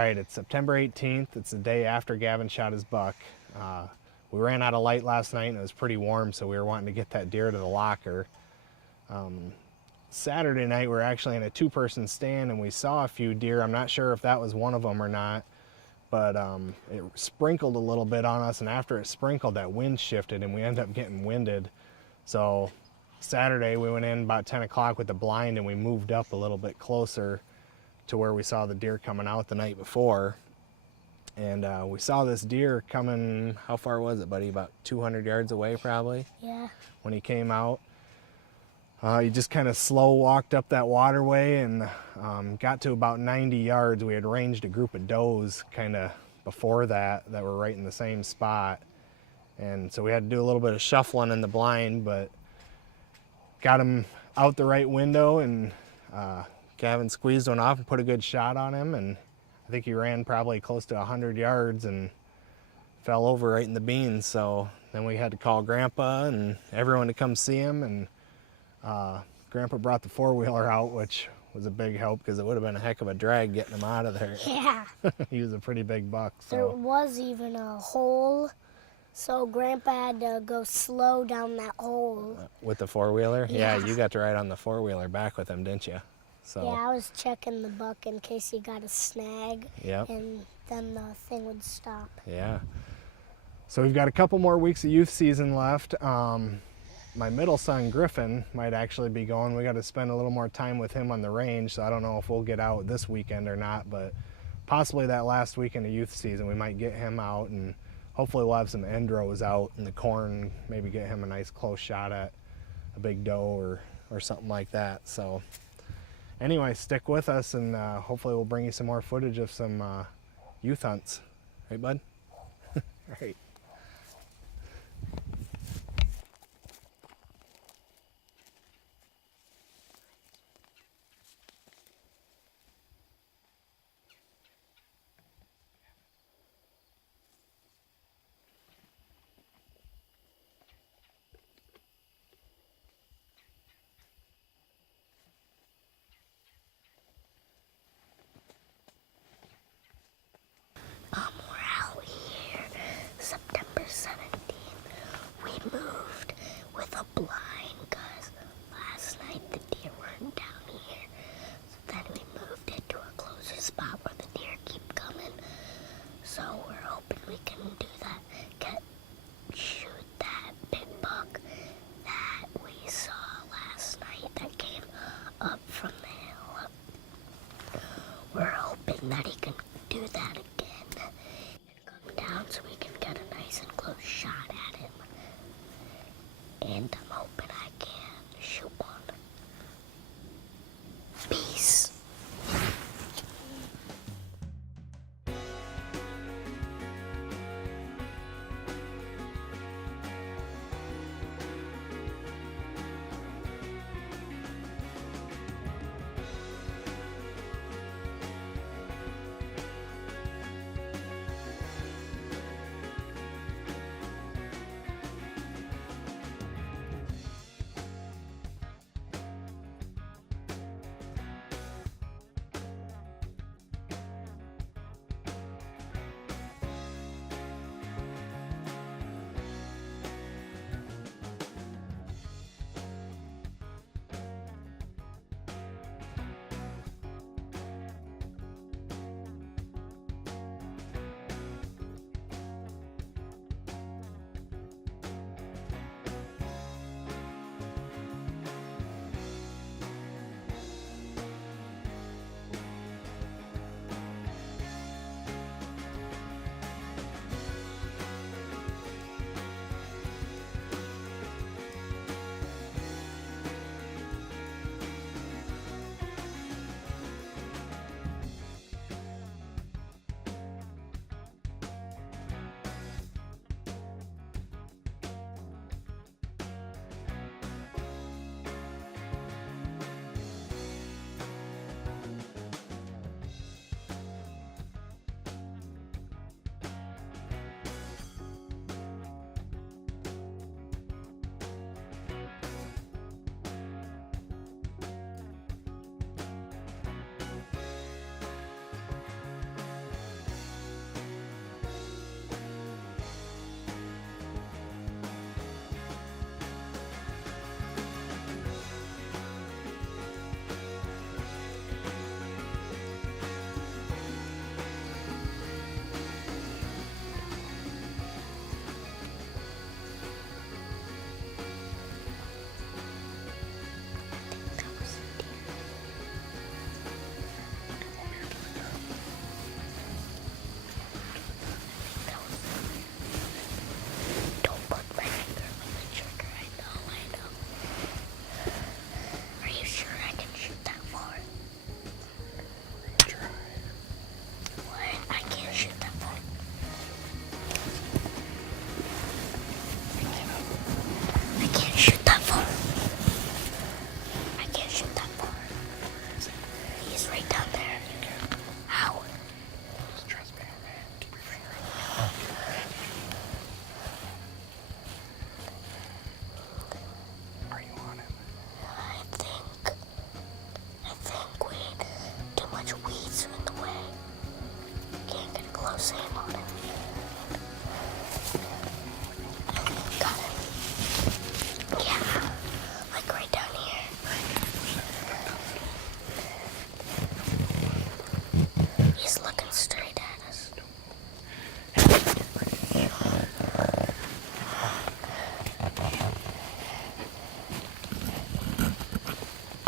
right, it's September 18th. It's the day after Gavin shot his buck. We ran out of light last night and it was pretty warm, so we were wanting to get that deer to the locker. Saturday night, we were actually in a two-person stand and we saw a few deer. I'm not sure if that was one of them or not, but it sprinkled a little bit on us, and after it sprinkled, that wind shifted and we ended up getting winded. So Saturday, we went in about 10 o'clock with the blind and we moved up a little bit closer to where we saw the deer coming out the night before. And we saw this deer coming, how far was it, buddy? About 200 yards away probably? Yeah. When he came out. He just kind of slow walked up that waterway and got to about 90 yards. We had ranged a group of does kind of before that were right in the same spot. And so we had to do a little bit of shuffling in the blind, but got him out the right window, and Gavin squeezed one off and put a good shot on him, and I think he ran probably close to 100 yards and fell over right in the beans. So then we had to call Grandpa and everyone to come see him, and Grandpa brought the four-wheeler out, which was a big help because it would have been a heck of a drag getting him out of there. Yeah. He was a pretty big buck. So. There was even a hole, so Grandpa had to go slow down that hole. With the four-wheeler? Yeah. Yeah, you got to ride on the four-wheeler back with him, didn't you? So. Yeah, I was checking the buck in case he got a snag, Yep. and then the thing would stop. Yeah. So we've got a couple more weeks of youth season left. My middle son, Griffin, might actually be going. We got to spend a little more time with him on the range, so I don't know if we'll get out this weekend or not, but possibly that last weekend of youth season we might get him out, and hopefully we'll have some endros out in the corn, maybe get him a nice close shot at a big doe or something like that. So anyway, stick with us, and hopefully we'll bring you some more footage of some youth hunts. Right, bud? All right. We're out here, September 17th. We moved with a blind because last night the deer weren't down here. So then we moved it to a closer spot where the deer keep coming. So we're hoping we can do that, shoot that big buck that we saw last night that came up from the hill. We're hoping that he can do that again and come down so we can get a nice and close shot at him. And I'm hoping I can shoot one. Peace. down there. How? Just trust me, man. Keep your finger on. Are you on him? I think we too much weeds are in the way. Can't get a close aim on him. Got him. Yeah, like right down here. He's looking straight at us.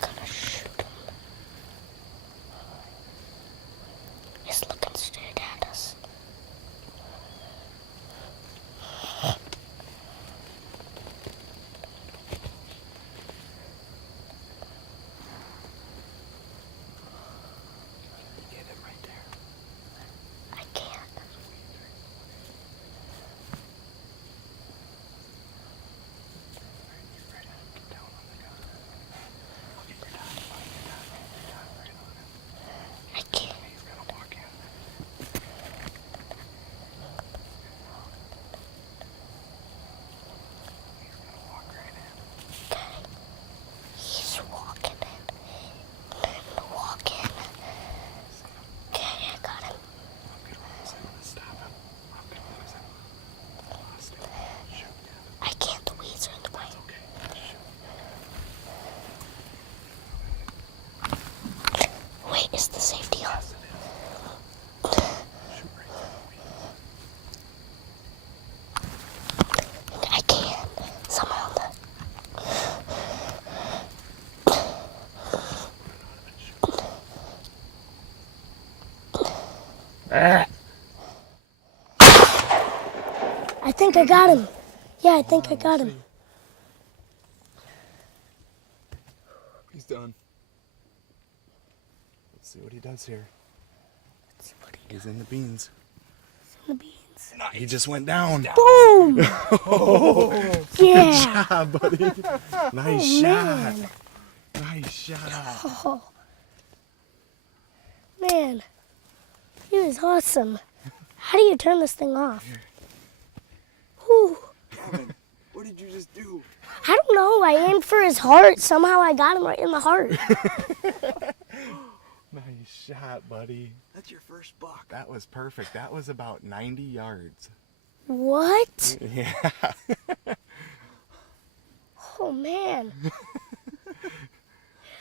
Gonna shoot him. He's looking straight at us. Get him right there. I can't. You're ready. Get down on the gun. I'll get your dot. I'll get your dot. Right on him. I can't. He's gonna walk in. He's gonna walk right in. Okay. He's walking in. Let him walk in. Okay, I got him. I'm gonna lose him. Stop him. I'm gonna lose him. Lost him. Shoot. I can't. The weeds are in the way. Okay. Shoot. Wait, is the safety on? Yes, it is. Shoot right through the weeds. I can't. Somehow I think I got him. Yeah, I think I got him. He's done. Let's see what he does here. Let's see what he He's in the beans. does in the beans. He just went down. Boom! Yeah. Good job, buddy. Nice Oh, shot. man. Nice shot. Oh. Man, he was awesome. How do you turn this thing off? Whew. Gavin, what did you just do? I don't know. I aimed for his heart. Somehow I got him right in the heart. Nice shot, buddy. That's your first buck. That was perfect. That was about 90 yards. What? Yeah. Oh, man.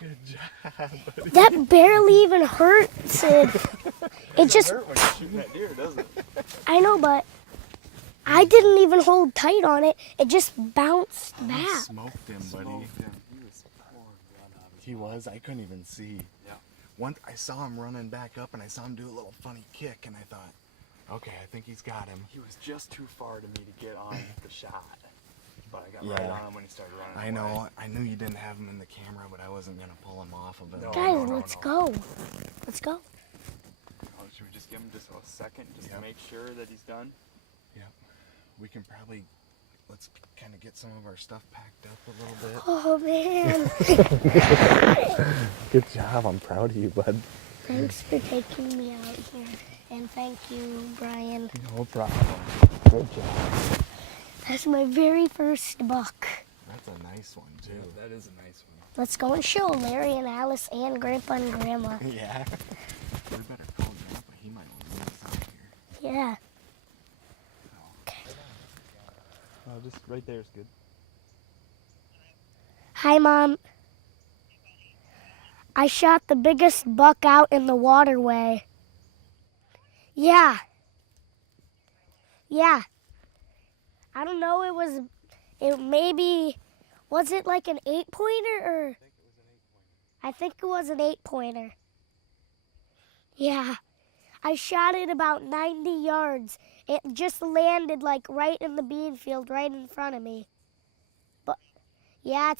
Good job, buddy. That barely even hurts. It just, Hurt when you're shooting that deer, doesn't it? I know, but I didn't even hold tight on it. It just bounced You back. smoked him, buddy. Smoked him. He was pouring blood out of his He was. I couldn't even see. Yeah. Once I saw him running back up, and I saw him do a little funny kick, and I thought, okay, I think he's got him. He was just too far to me to get on the shot. But I got Yeah. right on him when he started running I away. know. I knew you didn't have him in the camera, but I wasn't gonna pull him off of it. No. Guys, let's go. Let's go. Oh, should we just give him just a second just Yep. to make sure that he's done? Yep. We can probably let's kind of get some of our stuff packed up a little bit. Oh, man. Good job. I'm proud of you, bud. Thanks for taking me out here. And thank you, Brian. No problem. Good job. That's my very first buck. That's a nice one too. That is a nice one. Let's go and show Larry and Alice and Grandpa and Grandma. Yeah. We better call Grandpa. He might want to move us out here. Yeah. Just right there is good. Hi, Mom. I shot the biggest buck out in the waterway. Yeah. Yeah. I don't know, was it like an 8-pointer or? I think it was an 8-pointer. Yeah. I shot it about 90 yards. It just landed like right in the bean field, right in front of me. But yeah,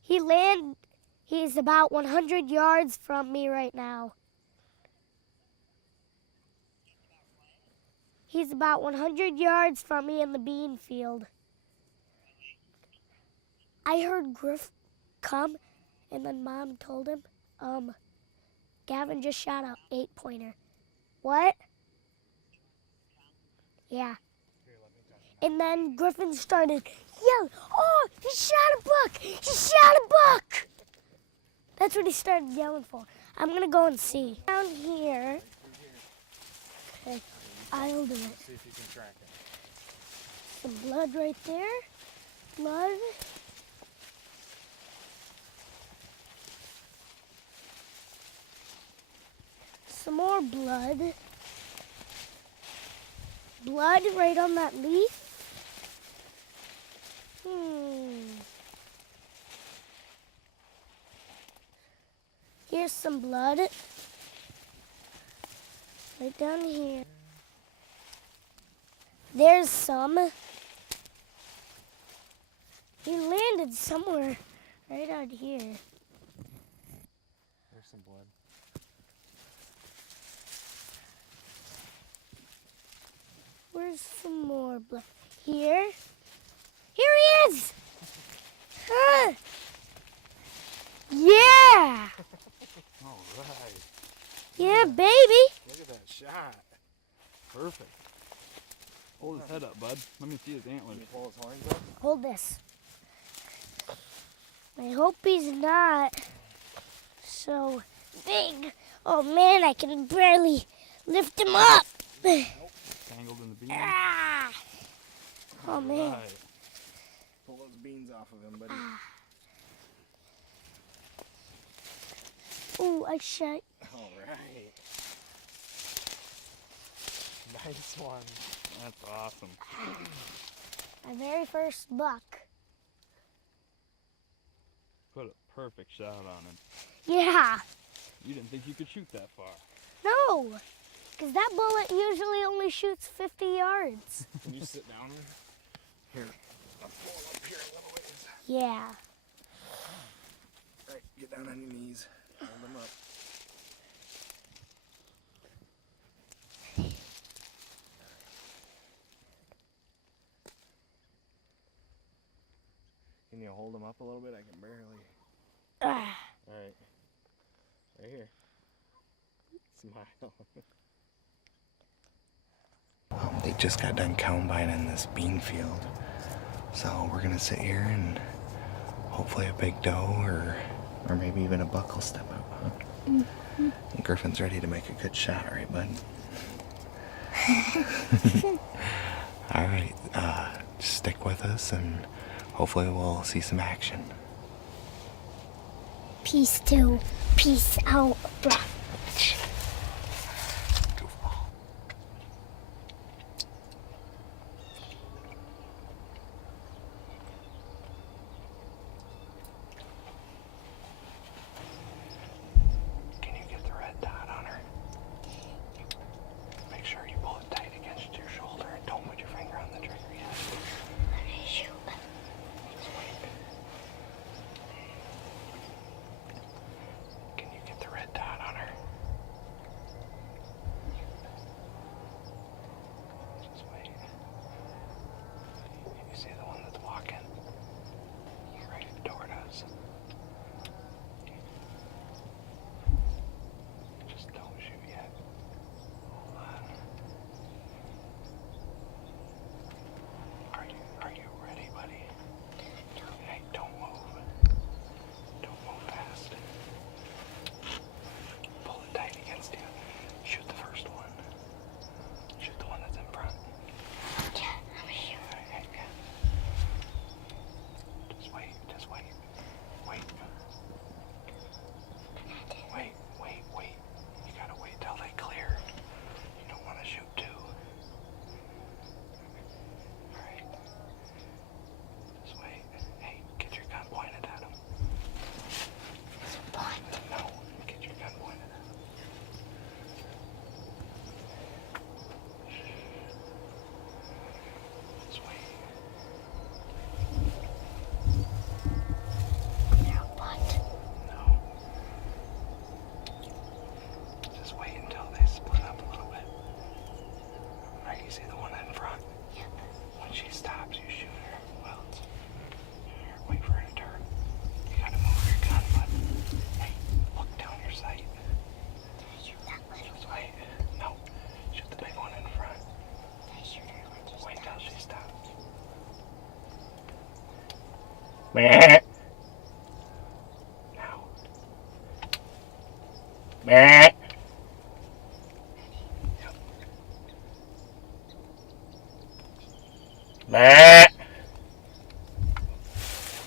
he's about 100 yards from me right now. He's about 100 yards from me in the bean field. I heard Griff come, and then Mom told him, Gavin just shot a 8-pointer. What? Yeah. And then Griffin started yelling, "Oh, he shot a buck! He shot a buck!" That's what he started yelling for. I'm gonna go and see. Down here. Okay, I'll do it. See if you can track it. Some blood right there. Blood. Some more blood. Blood right on that leaf. Here's some blood. Right down here. There's some. He landed somewhere right out here. There's some blood. Where's some more blood? Here. Here he is! Huh. Yeah! All right. Yeah, baby! Look at that shot. Perfect. Hold his head up, bud. Let me see his antlers. Can you pull his horns up? Hold this. I hope he's not so big. Oh man, I can barely lift him up. Tangled in the beans. Ah. Oh man. Right. Pull those beans off of him, buddy. Ooh, I shot. All right. Nice one. That's awesome. My very first buck. Put a perfect shot on him. Yeah. You didn't think you could shoot that far. No, because that bullet usually only shoots 50 yards. Can you sit down there? Here. I'll pull it up here a little ways. Yeah. All right, get down on your knees. Hold them up. Can you hold them up a little bit? I can barely. Ah. All right. Right here. Smile. They just got done combining this bean field. So we're going to sit here and hopefully a big doe or maybe even a buck will step up. Huh? Mm-hmm. And Griffin's ready to make a good shot, right, bud? All right. Just stick with us and hopefully we'll see some action. Peace to, peace out, bruh. Goofball. Can you get the red dot on her? Make sure you pull it tight against your shoulder and don't put your finger on the trigger yet. Shoot. Can you get the red dot on her? Meh. Now. Meh. Yep. Meh.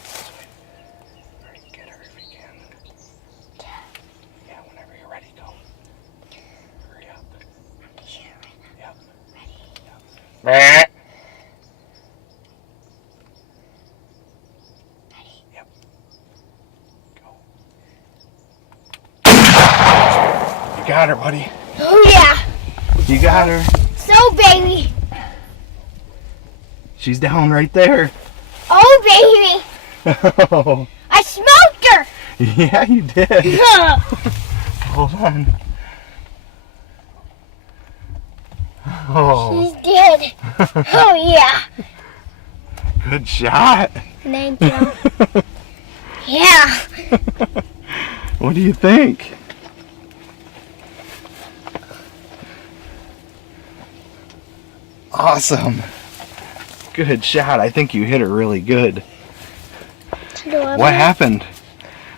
This way. All right, get her if you can. Yeah, whenever you're ready, go. Hurry up. Yep. Yep. Meh. Yep. Go. You got her, buddy. Oh yeah. You got her. So baby. She's down right there. Oh baby. Oh. I smoked her. Yeah, you did. Hold on. Oh. She's dead. Oh yeah. Good shot. Thank you. Yeah. What do you think? Awesome. Good shot. I think you hit her really good. What happened?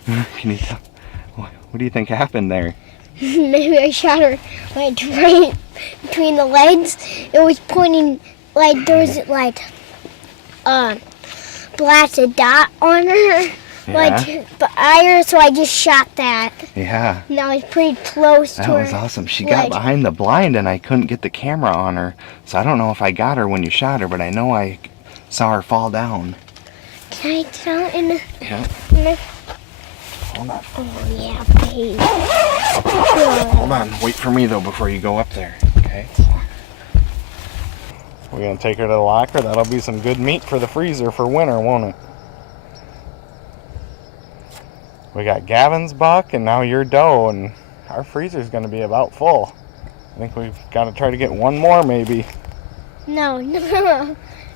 Can you tell? What do you think happened there? Maybe I shot her like right between the legs. It was pointing like there was like blasted dot on her. Like fire, so I just shot that. Yeah. And I was pretty close to her. That was awesome. She got behind the blind and I couldn't get the camera on her. So I don't know if I got her when you shot her, but I know I saw her fall down. Can I tell in the... Yeah. Hold on. Oh, yeah, babe. Hold on. Wait for me, though, before you go up there. Okay? We're going to take her to the locker. That'll be some good meat for the freezer for winter, won't it? We got Gavin's buck and now your doe, and our freezer's going to be about full. I think we've got to try to get one more, maybe. No.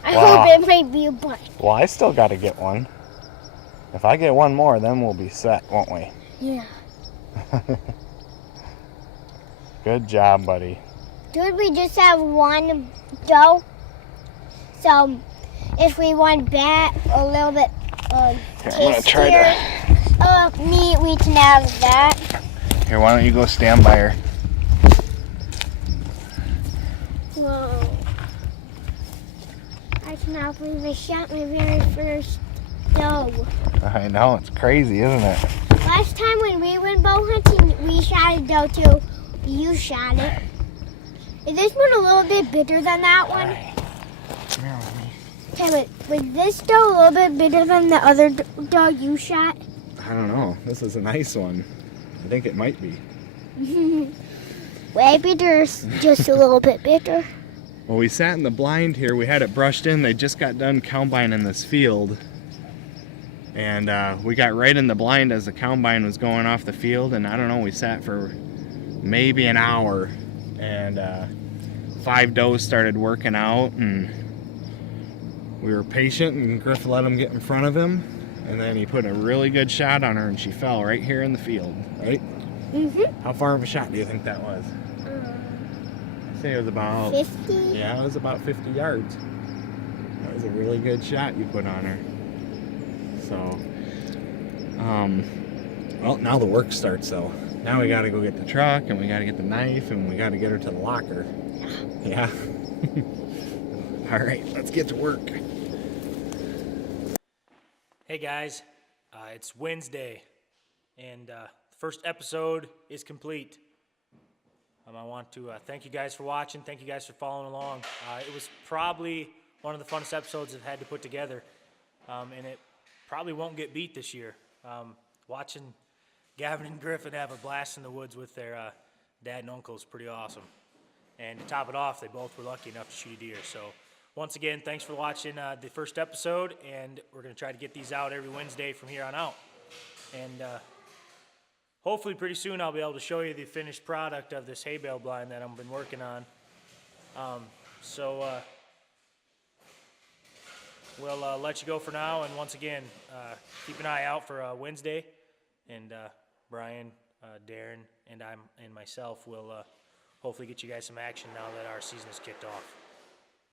I hope it might be a buck. Well, I still got to get one. If I get one more, then we'll be set, won't we? Yeah. Good job, buddy. Did we just have one doe? So, if we want back a little bit Here, I'm going to try to... meat, we can have that. Here, why don't you go stand by her? Whoa. I cannot believe I shot my very first doe. I know, it's crazy, isn't it? Last time when we went bow hunting, we shot a doe too. You shot it. Is this one a little bit bigger than that one? Right. Come here with me. Okay, but was this doe a little bit bigger than the other doe you shot? I don't know. This is a nice one. I think it might be. Way bigger, just a little bit bigger. Well, we sat in the blind here. We had it brushed in. They just got done combining this field. And we got right in the blind as the combine was going off the field. And I don't know, we sat for maybe an hour. And 5 does started working out. And we were patient. And Griff let him get in front of him. And then he put a really good shot on her. And she fell right here in the field. Right? Mm-hmm. How far of a shot do you think that was? I say it was about 50? Yeah, it was about 50 yards. That was a really good shot you put on her. So, well, now the work starts though. Now we gotta go get the truck and we gotta get the knife and we gotta get her to the locker. Yeah. All right, let's get to work. Hey guys, it's Wednesday and the first episode is complete. I want to thank you guys for watching. Thank you guys for following along. It was probably one of the funnest episodes I've had to put together, and it probably won't get beat this year. Watching Gavin and Griffin have a blast in the woods with their dad and uncle is pretty awesome. And to top it off, they both were lucky enough to shoot a deer. So once again, thanks for watching the first episode, and we're going to try to get these out every Wednesday from here on out. And hopefully pretty soon I'll be able to show you the finished product of this hay bale blind that I've been working on. We'll let you go for now, and once again, keep an eye out for Wednesday, and Brian, Darren, and myself will hopefully get you guys some action now that our season is kicked off.